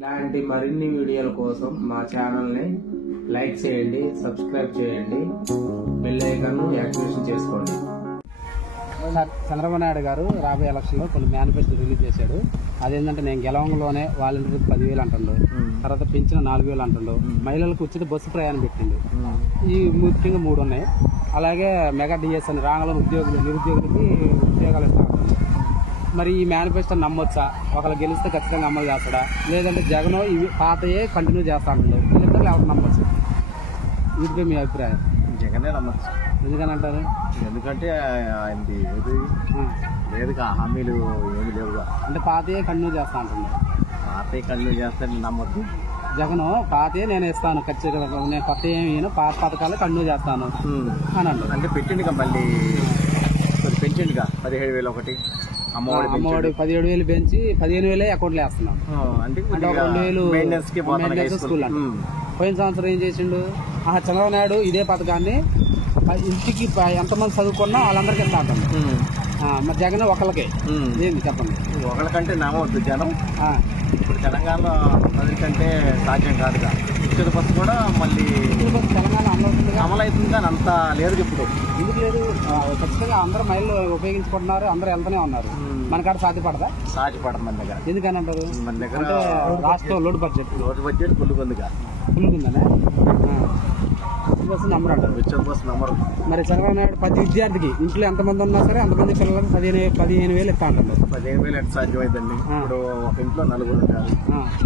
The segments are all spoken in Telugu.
ఇలాంటి మరిన్ని వీడియోల కోసం మా ఛానల్ని లైక్ చేయండి, సబ్స్క్రైబ్ చేయండి, బెల్ ఐకాన్ యాక్టివేషన్ చేసుకోండి. చంద్రబాబు నాయుడు గారు రాబోయే ఎలక్షన్లో కొన్ని మేనిఫెస్టో రిలీజ్ చేశాడు. అదేంటంటే నేను గెలవంలోనే వాలంటీర్కి 10,000 అంటుండు, తర్వాత పెంచిన 4,000 అంటుండు, మహిళలకు ఉచిత బస్సు ప్రయాణం పెట్టిండు. ఈ ముఖ్యంగా 3 ఉన్నాయి. అలాగే మెగా డిఎస్ అని రాంగలో నిరుద్యోగులకి ఉద్యోగాలు ఇస్తా ఉంటుంది. మరి ఈ మేనిఫెస్టో నమ్మొచ్చా? ఒకళ్ళు గెలిస్తే ఖచ్చితంగా అమలు చేస్తాడా, లేదంటే జగన్ ఇవి పాతయే కంటిన్యూ చేస్తా అంటాడు? వీళ్ళిద్దరు ఎవరు నమ్మొచ్చు? వీటిపై మీ అభిప్రాయం? జగనే నమ్మచ్చు. ఎందుకని అంటారు? ఎందుకంటే ఆయనది లేదుగా, హామీలు ఏమి లేవుగా. అంటే పాతయే కంటిన్యూ చేస్తా అంటుంది. పాత కంటిన్యూ చేస్తే నమ్మద్దు. జగన్ పాతయే నేను ఇస్తాను, ఖచ్చితంగా నేను కొత్త ఏమి పాత పథకాలు కంటిన్యూ చేస్తాను అని అంటారు. అంటే పెట్టిండుగా, మళ్ళీ పెంచిండుగా 17,000 ఒకటి, అమ్మఒడి 17,000 పెంచి 15,000 అకౌంట్లు వేస్తున్నాం. అంటే 2,000 స్కూల్ అంటే. పోయిన సంవత్సరం ఏం చేసిండు? చంద్రబాబు నాయుడు ఇదే పథకాన్ని ఇంటికి ఎంతమంది చదువుకున్నా వాళ్ళందరికీ ఇస్తా అంటాడు. మరి జగన్ ఒకళ్ళకే ఏంది చెప్పండి? ఒకళ్ళకంటే నమ్మవద్దు జనం. ఇప్పుడు తెలంగాణలో అదికంటే సాధ్యం కాదుగా. ఉచిత బస్సు కూడా మళ్ళీ తెలంగాణ అమలు అవుతుంది, కానీ అంత లేదు ఇప్పుడు. ఎందుకు లేదు? ఖచ్చితంగా అందరూ మహిళలు ఉపయోగించుకుంటున్నారు, అందరూ వెళ్తూనే ఉన్నారు. మన కాడ సాధ్యపడదా? సాధ్యపడదు మన దగ్గర. ఎందుకని అంటారు? మన దగ్గర రాష్ట్రం లోటు బడ్జెట్ పుల్లుకుందిగా. పుల్లుకుందనే బస్సు నంబర్ అంటారు. ఉచిత బస్సు నంబరు. మరి చంద్రబాబు నాయుడు ప్రతి విద్యార్థికి ఇంట్లో ఎంతమంది ఉన్నా సరే అంతమంది పిల్లలకు 15,000 ఇస్తా అంటారు. 15,000 ఎంత సాధ్యమైందండి? ఇప్పుడు ఒక ఇంట్లో 4 ఉంటారు,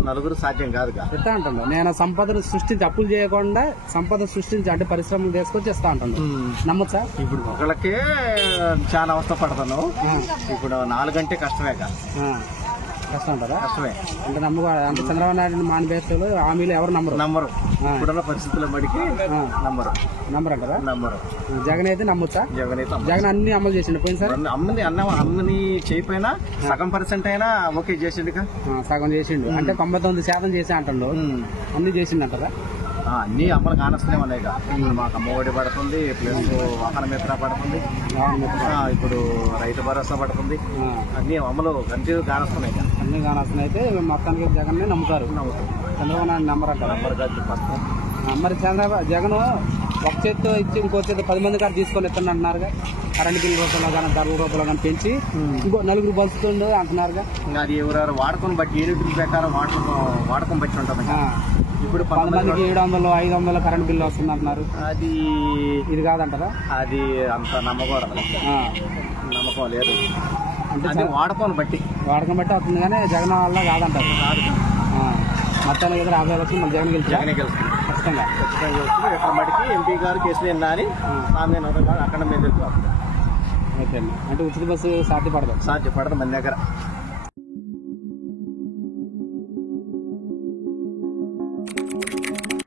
4 సాధ్యం కాదుగా. ఇస్తా అంటాడు. నేను సంపదను సృష్టించి అప్పులు చేయకుండా సంపద సృష్టించి అంటే పరిశ్రమలు తీసుకొచ్చి ఇస్తా అంటాడు. నమ్మచ్చా? ఇప్పుడు ఒకళ్ళకే చాలా అవస్థ పడతాను. ఇప్పుడు 4 గంటే కష్టమేగా. కష్టం అంటారా? కష్టమే. అంటే అంటే చంద్రబాబు నాయుడు మేనిఫెస్టోలో హామీలు ఎవరు నమ్మరు. ఇప్పుడున్న పరిస్థితుల బడికి నంబర్ అంటారా? నమ్మరు. జగన్ అయితే నమ్మొచ్చా? జగన్ అన్ని అమలు చేసిండు. పోయినసారి అమ్మని చేయపోయినా సగం % అయినా ఓకే చేసిండుగా. సగం చేసిండు అంటే 99% చేసా అంటాడు. అన్ని చేసిండు అంటారా? అన్ని అమలు కానొస్తూనే ఉన్నాయిగా. మాకు అమ్మఒడి పడుతుంది, ప్లస్ వాహన మిత్ర పడుతుంది, ఇప్పుడు రైతు భరోసా పడుతుంది. అన్ని అమలు కంటిన్యూ కానొస్తున్నాయి. అన్ని కానొస్తున్నాయి. అయితే మొత్తానికి జగన్ నమ్ముతారు. చంద్రబాబు నాయుడు నంబర్ అంటారు. మరి జగన్ ఒక చేత్తో ఇచ్చి ఇంకో చేత్తో 10 మంది కాదు తీసుకొని ఇస్తాను అంటున్నారుగా. కరెంట్ బిల్లు రూపంలో కానీ ధరల రూపంలో కానీ పెంచి ఇంకో 4 పంచుతుండో అంటున్నారుగా. అది ఎవరెవరు వాడుకొని బట్టి యూనిట్ ప్రకారం వాడకం బట్టి ఉంటుంది. ఇప్పుడు 10 మందికి 700, 500 కరెంట్ బిల్లు వస్తుంది అంటున్నారు. అది ఇది కాదంటారా? అది అంత నమ్మకూడదు. నమ్మకం లేదు. అంటే వాడకం బట్టి వస్తుంది, కానీ జగన్ వల్ల కాదంటారు. మొత్తానికి ఎదురు 50 లక్షలు మన జగన్ గెలుస్తుంది. ఖచ్చితంగా గెలుస్తుంది. ఎక్కడ మటుకి ఎంపీ గారు కేసులు ఎన్నాని అక్కడ మీద ఓకే అండి. అంటే ఉచిత బస్సు సాధ్యపడదు మన దగ్గర.